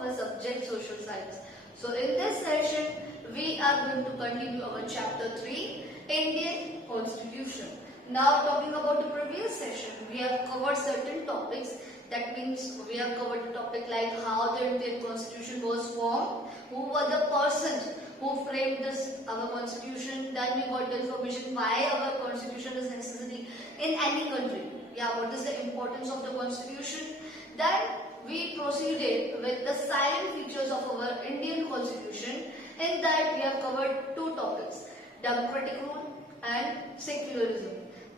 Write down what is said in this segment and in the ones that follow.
our subject social science. So in this session, we are going to continue our chapter 3, Indian Constitution. Now talking about the previous session, we have covered certain topics. That means we have covered the topic like how the Indian Constitution was formed, who were the persons who framed this our Constitution. Then we got the information why our Constitution is necessary in any country. Yeah, what is the importance of the Constitution? Then we proceeded with the silent features of our Indian Constitution. In that we have covered two topics, democratic rule and secularism.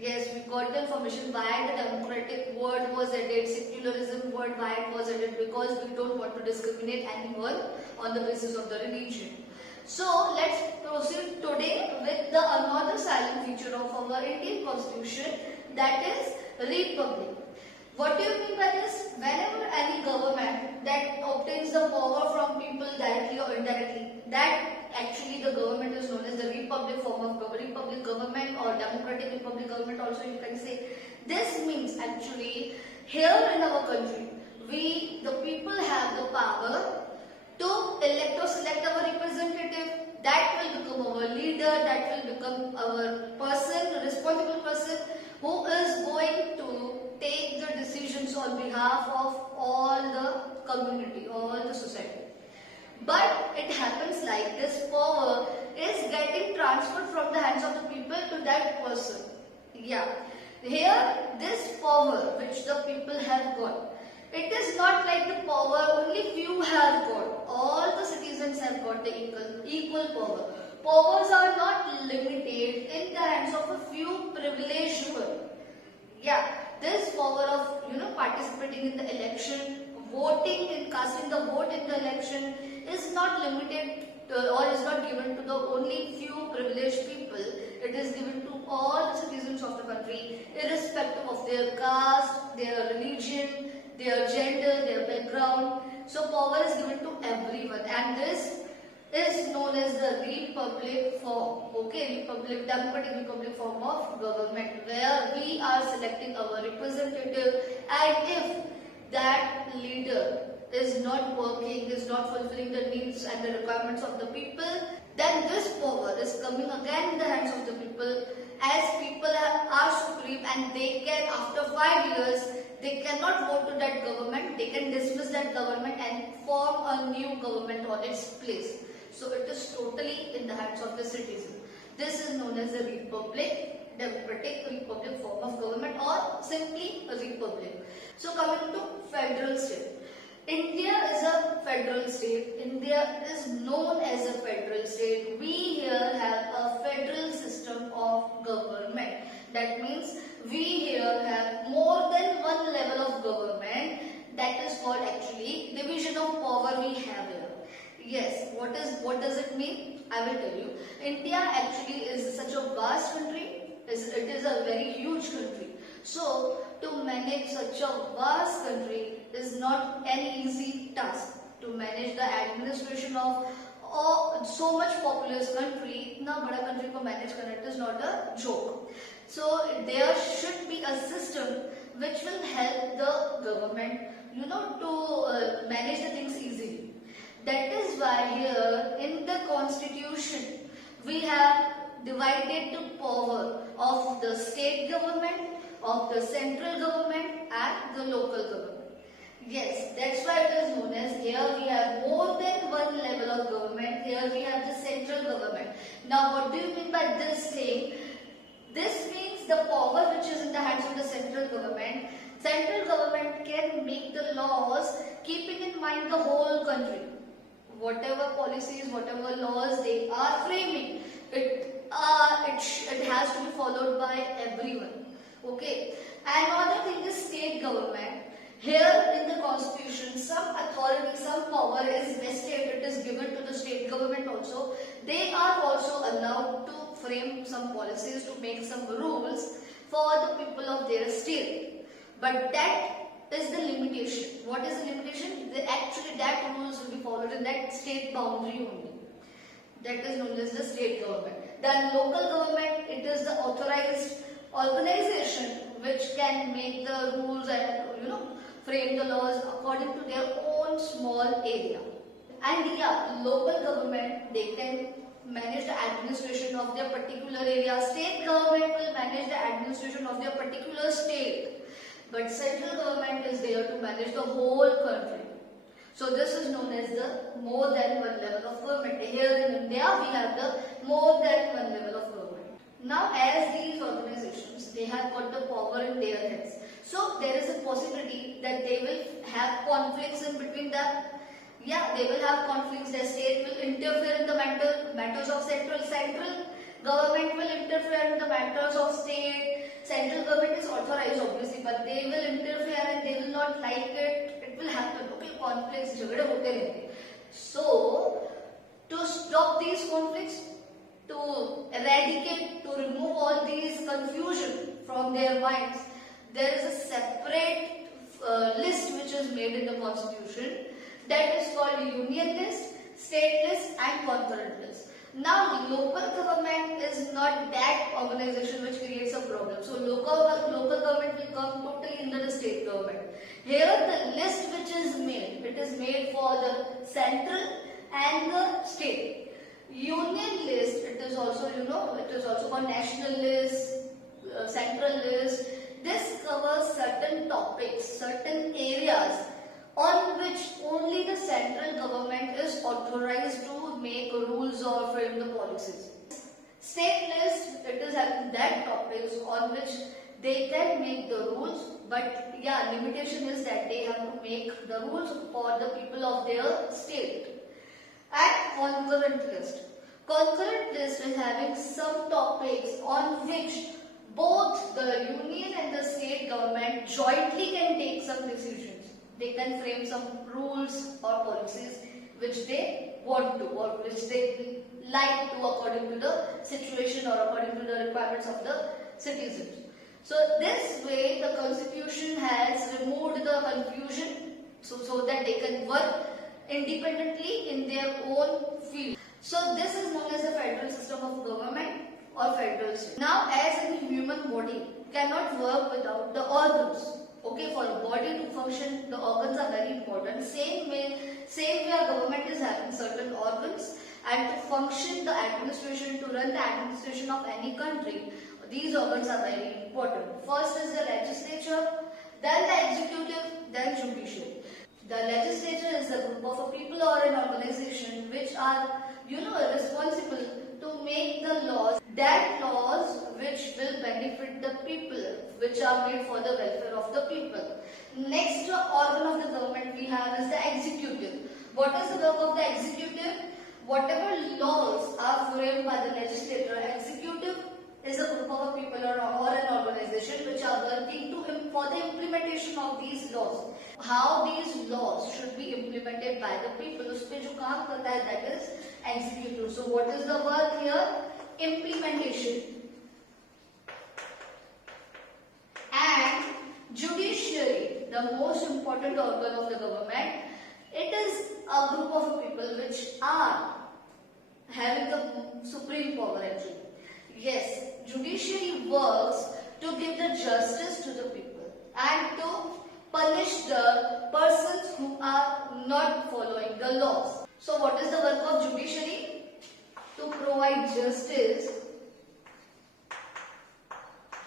Yes, we got the information why the democratic word was added, secularism word why it was added, because we don't want to discriminate anyone on the basis of the religion. So let's proceed today with the another silent feature of our Indian Constitution, that is republic. What do you mean by this? Whenever any government that obtains the power from people directly or indirectly, that actually the government is known as the republic form of republic government or democratic republic government also you can say. This means actually here in our country, we the people have the power to elect or select our representative. That will become our leader, that will become our person, responsible person who is going to take the decisions on behalf of all the community, all the society. But it happens like this power is getting transferred from the hands of the people to that person. Yeah. Here, this power which the people have got, it is not like the power only few have got. All the citizens have got the equal power. Powers are not limited in the hands of a few privileged people. Yeah, this power of participating in the election, voting and casting the vote in the election is not limited or is not given to the only few privileged people. It is given to all the citizens of the country, irrespective of their caste, their religion, their gender, their background. So power is given to everyone, and this is known as the republic form. Okay, republic, democratic republic form of government, where we are selecting our representative, and if that leader is not working, is not fulfilling the needs and the requirements of the people, then this power is coming again in the hands of the people, as people are supreme and they can, after 5 years, they cannot vote to that government, they can dismiss that government and form a new government on its place. So it is totally in the hands of the citizen. This is known as a republic, democratic republic form of government, or simply a republic. So coming to federal state. India is a federal state. India is known as a federal state. We here have a federal system of government. That means we here have more than one level of government. That is called actually division of power we have here. Yes, what does it mean? I will tell you. India actually is such a vast country. It is a very huge country. So to manage such a vast country is not an easy task. To manage the administration of so much populous country, इतना बड़ा country को manage करना, it is not a joke. So there should be a system which will help the government, to manage the things easily. That is why here in the Constitution we have divided the power of the state government, of the central government and the local government. Yes, that's why it is known as, here we have more than one level of government, here we have the central government. Now what do you mean by this thing? This means the power which is in the hands of the central government can make the laws keeping in mind the whole country. Whatever policies, whatever laws they are framing, it has to be followed by everyone. Okay. Another thing is state government. Here in the Constitution, some authority, some power is vested. It is given to the state government also. They are also allowed to frame some policies, to make some rules for the people of their state. But that is the limitation. What is the limitation? Actually that rules will be followed in that state boundary only. That is known as the state government. Then local government, it is the authorized organization which can make the rules and frame the laws according to their own own small area. And yeah, local government, they can manage the administration of their particular area. State government will manage the administration of their particular state. But central government is there to manage the whole country. So this is known as the more than one level of government. Here in India, we have the more than one level of government. Now, as these organizations, they have got the power in their hands. So there is a possibility that they will have conflicts in between them. Yeah, they will have conflicts. The state will interfere in the matters of central. Central government will interfere in the matters of state. Central government is authorized, obviously, but they will interfere and they will not like it. It will happen. Okay, conflicts, झगड़े होते रहते. So, to stop these conflicts, to eradicate, to remove all these confusion from their minds, there is a separate list which is made in the constitution. That is called union list, state list and concurrent list. Now local government is not that organization which creates a problem. So local government will come totally under the state government. Here the list which is made, it is made for the central and the state. Union list, it is also, it is also called national list, central list. This covers certain topics, certain areas on which only the central government is authorized to make rules or frame the policies. State list, it is having that topics on which they can make the rules, but yeah, limitation is that they have to make the rules for the people of their state. And concurrent list. Concurrent list is having some topics on which both the union and the state government jointly can take some decisions. They can frame some rules or policies which they want to or which they like to according to the situation or according to the requirements of the citizens. So this way the constitution has removed the confusion so that they can work independently in their own field. So this is known as the federal system of government or federal state. Now as a human body cannot work without the organs. Okay, for a body to function, the organs are very important. Same way our government is having certain organs, and to function the administration, to run the administration of any country, these organs are very important. First is the legislature, then the executive, then judiciary. The legislature is a group of people or an organization which are, responsible to make the laws, that laws which will benefit the people, which are made for the welfare of the people. Next organ of the government we have is the executive. What is the work of the executive? Whatever laws are framed by the legislature, executive is a group of people or an organization which are working for the implementation of these laws. How these laws should be implemented by the people, उस पे जो काम करता है, that is executive. So what is the work here? Implementation. And judiciary, the most important organ of the government, it is a group of people which are having the supreme power actually. Yes, judiciary works to give the justice to the people and to punish the persons who are not following the laws. So what is the work of judiciary? To provide justice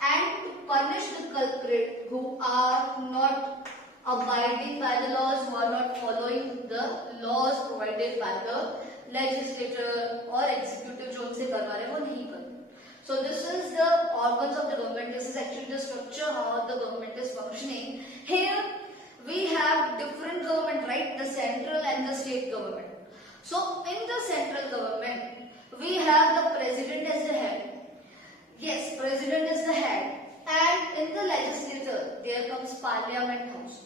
and to punish the culprit who are not abiding by the laws, who are not following the laws provided by the legislature or executive जो उनसे करवा रहे हैं वो नहीं कर. So this is the organs of the government. This is actually the structure how the government is functioning. Here we have different government, right? The central and the state government. So in the central government we have the president as the head. Yes, president is the head. And in the legislature there comes parliament house,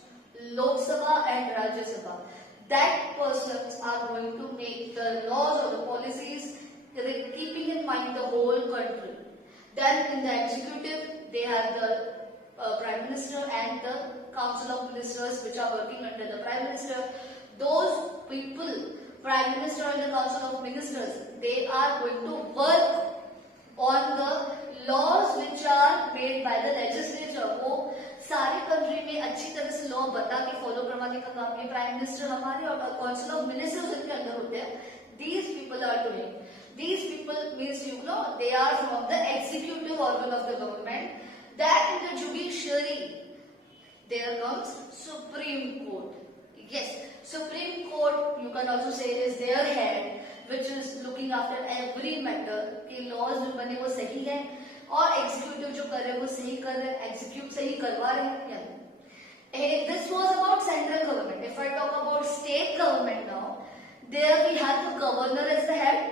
Lok Sabha and Rajya Sabha. That persons are going to make the laws or the policies keeping in mind the whole country. Then in the executive, they have the Prime Minister and the Council of Ministers which are working under the Prime Minister. Those people, Prime Minister and the Council of Ministers, they are going to work on the laws which are made by the legislature. वो सारे country में अच्छी तरह से law बता के follow करवाने का काम ये प्राइम मिनिस्टर हमारे और काउंसिल ऑफ मिनिस्टर्स इनके अंदर होते हैं. These people are doing. These people means they are from the executive organ of the government. Then in the judiciary there comes Supreme Court. Yes, Supreme Court you can also say is their head, which is looking after every matter कि laws जो बने वो सही है और executive जो कर रहे हैं वो सही कर रहे हैं, execute सही करवा रहे हैं या नहीं. This was about central government. If I talk about state government now, there we have the governor as the head,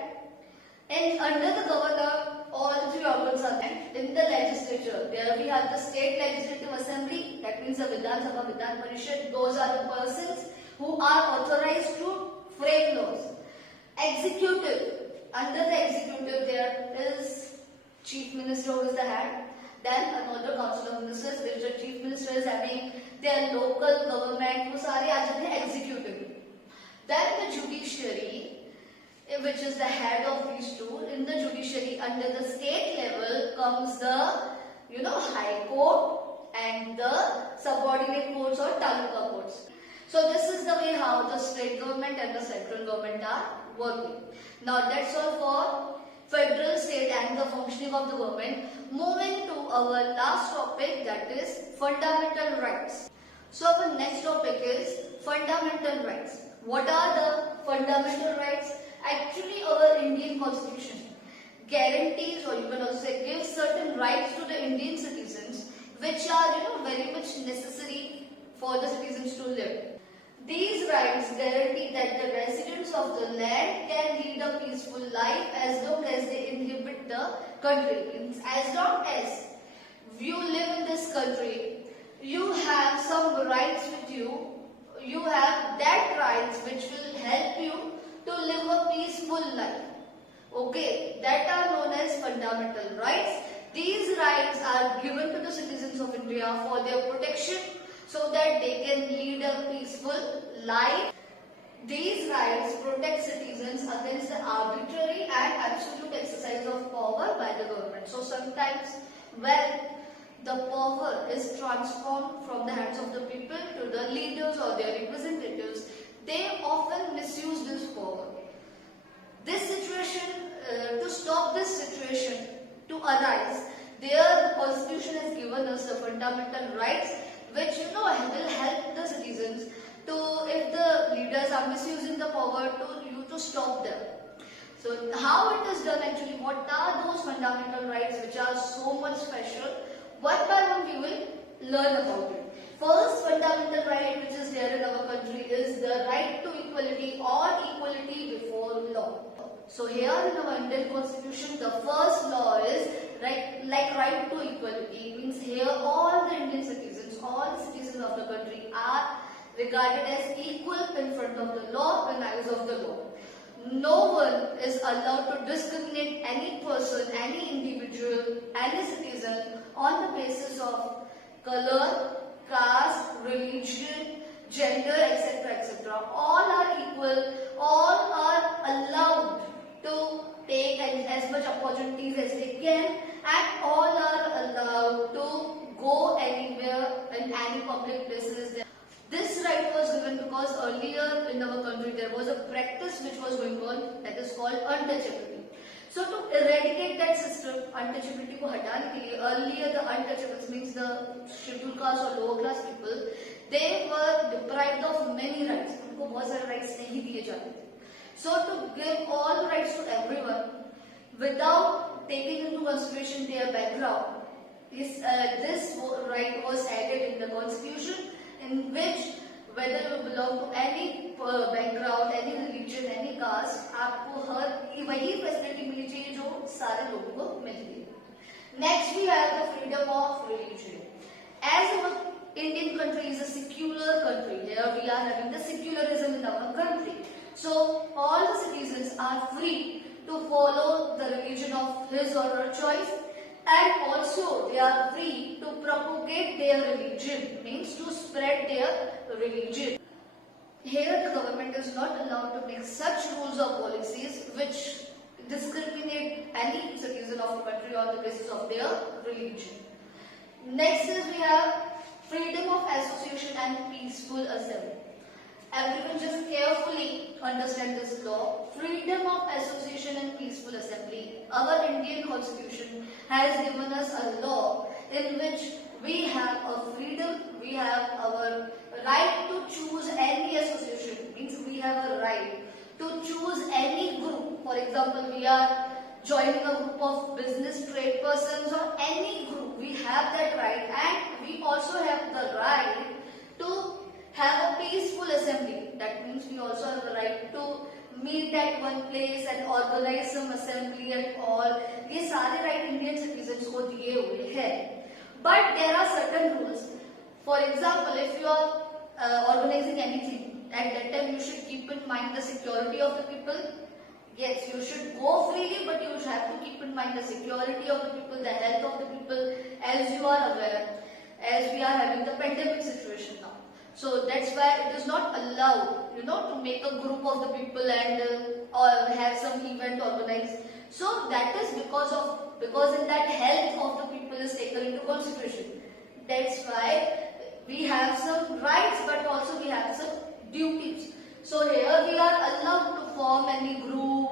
and under the governor all three organs are there. In the legislature there we have the state legislative assembly, that means the Vidhan Sabha, Vidhan Parishad. Those are the persons who are authorized to frame laws. Executive, under the executive there is chief minister who is the head. Then another council of ministers, there is a chief minister is having their local government, वो सारे आ जाते हैं executive. Then the judiciary, which is the head of these two. In the judiciary under the state level comes the high court and the subordinate courts or taluka courts. So this is the way how the state government and the central government are working. Now that's all for federal, state and the functioning of the government. Moving to our last topic, that is fundamental rights. So our next topic is fundamental rights. What are the fundamental rights? Actually our Indian constitution guarantees, or you can also say gives certain rights to the Indian citizens which are very much necessary for the citizens to live. These rights guarantee that the residents of the land can lead a peaceful life as long as they inhabit the country. As long as you live in this country, you have some rights with you. You have that rights which will help you to live a peaceful life. Okay, that are known as fundamental rights. These rights are given to the citizens of India for their protection so that they can lead a peaceful life. These rights protect citizens against the arbitrary and absolute exercise of power by the government. So sometimes when the power is transformed from the hands of the people to the leaders or their representatives, they often misuse this power. This situation, to stop this situation to arise, their constitution has given us the fundamental rights which will help the citizens to, if the leaders are misusing the power, to stop them. So how it is done actually, what are those fundamental rights which are so much special? One by one we will learn about it. First fundamental right which is there in our country is the right to equality or equality before law. So here in our Indian constitution the first law is right to equality. Means here all the Indian citizens, all the citizens of the country are regarded as equal in front of the law, in eyes of the law. No one is allowed to discriminate any person, any individual, any citizen on the basis of color, caste, religion, gender, etc. etc. All are equal, all are allowed to take as much opportunities as they can, and all are allowed to go anywhere in any public places. This right was given because earlier in our country there was a practice which was going on, that is called untouchability. So to eradicate that system, untouchability को हटाने के लिए, earlier the untouchables means the scheduled caste or lower class people, they were deprived of many rights. उनको बहुत सारे rights नहीं दिए जाते थे. So to give all the rights to everyone without taking into consideration their background, this right was added in the constitution, in which whether you belong to any background, any religion, any caste, आपको हर वही facility मिलनी चाहिए जो सारे लोगों को मिलती है. Next we have the freedom of religion. As our Indian country is a secular country, here we are having the secularism in our country. So all the citizens are free to follow the religion of his or her choice, and also they are free to propagate their religion, means to spread their religion. Here the government is not allowed to make such rules or policies which discriminate any citizen of the country on the basis of their religion. Next is we have freedom of association and peaceful assembly. Everyone just carefully understand this law. Freedom of association and peaceful assembly. Our Indian constitution has given us a law in which we have a freedom, we have our right to choose any association. Means we have a right to choose any group. For example, we are joining a group of business trade persons or any group. We have that right, and we also have the right to have a peaceful assembly. That means we also have the right to meet at one place and organize some assembly and all. ये सारे right Indian citizens को दिए हुए हैं. But there are certain rules. For example, if you are organizing anything, at that time you should keep in mind the security of the people. Yes, you should go freely, but you have to keep in mind the security of the people, the health of the people, as you are aware, as we are having the pandemic situation now. So that's why it is not allowed, to make a group of the people and or have some event organized. So that is because in that health of the people is taken into consideration. That's why we have some rights, but also we have some duties. So here we are allowed to form any group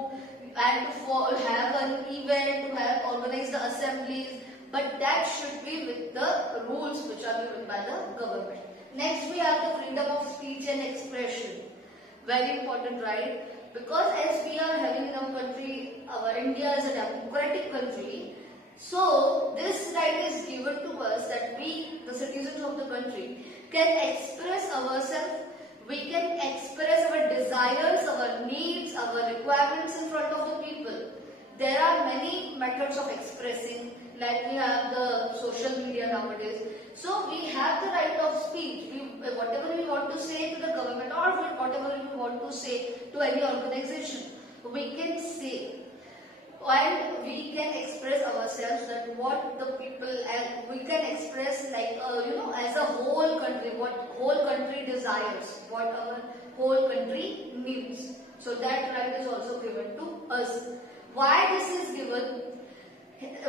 and to have an event, to have organize the assemblies, but that should be with the rules which are given by the government. Next we have the freedom of speech and expression. Very important right, because as we are having in our country, our India is a democratic country, so this right is given to us that we, the citizens of the country, can express ourselves, we can express our desires, our needs, our requirements in front of the people. There are many methods of expressing, like we have the social media nowadays. So we have the right of speech. Whatever we want to say to the government or whatever we want to say to any organization, we can say. And we can express ourselves that what the people, and we can express like as a whole country, what whole country desires, what our whole country needs. So that right is also given to us. Why this is given?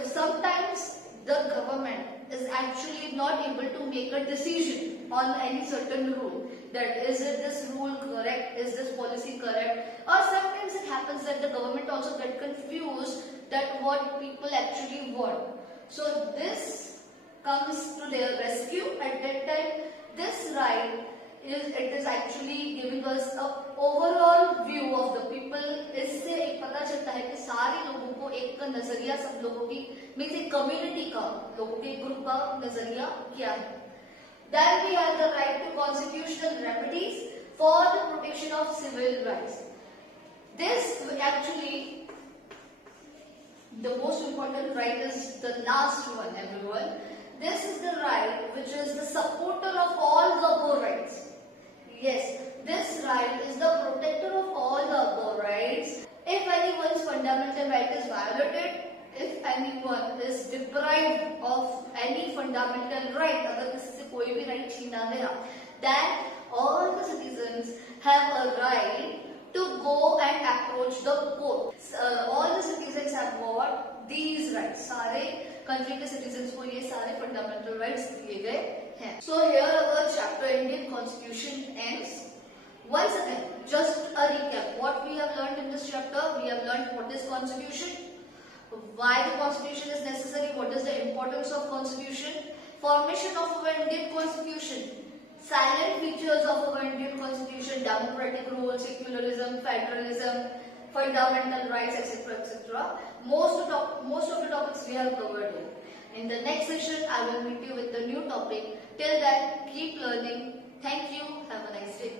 Sometimes the government is actually not able to make a decision on any certain rule. That is this rule correct? Is this policy correct? Or sometimes it happens that the government also get confused that what people actually want. So this comes to their rescue at that time. This right is actually giving us a overall view of the people. इससे एक पता चलता है कि सारे लोगों को एक नजरिया, सब लोगों की मीन्स एक कम्युनिटी का, लोगों के ग्रुप का नजरिया क्या है. Then we have the right to constitutional remedies for the protection of civil rights. This actually, the most important right is the last one, everyone. This is the right which is the supporter of all the above rights. Yes, this right is the protector of all the above rights. If anyone's fundamental right is violated, if anyone is deprived of any fundamental right, अगर किसी से कोई भी right छीना गया, then all the citizens have a right to go and approach the court. All the citizens have got these rights. सारे country के citizens को ये सारे fundamental rights दिए गए हैं. So here our chapter Indian Constitution ends. Once again, just a recap. What we have learned in this chapter, we have learned what is Constitution, why the Constitution is necessary, what is the importance of Constitution, formation of our Indian Constitution, silent features of our Indian Constitution, democratic rules, secularism, federalism, fundamental rights, etc., etc. Most of the topics we have covered here. In the next session, I will meet you with the new topic. Till then, keep learning. Thank you. Have a nice day.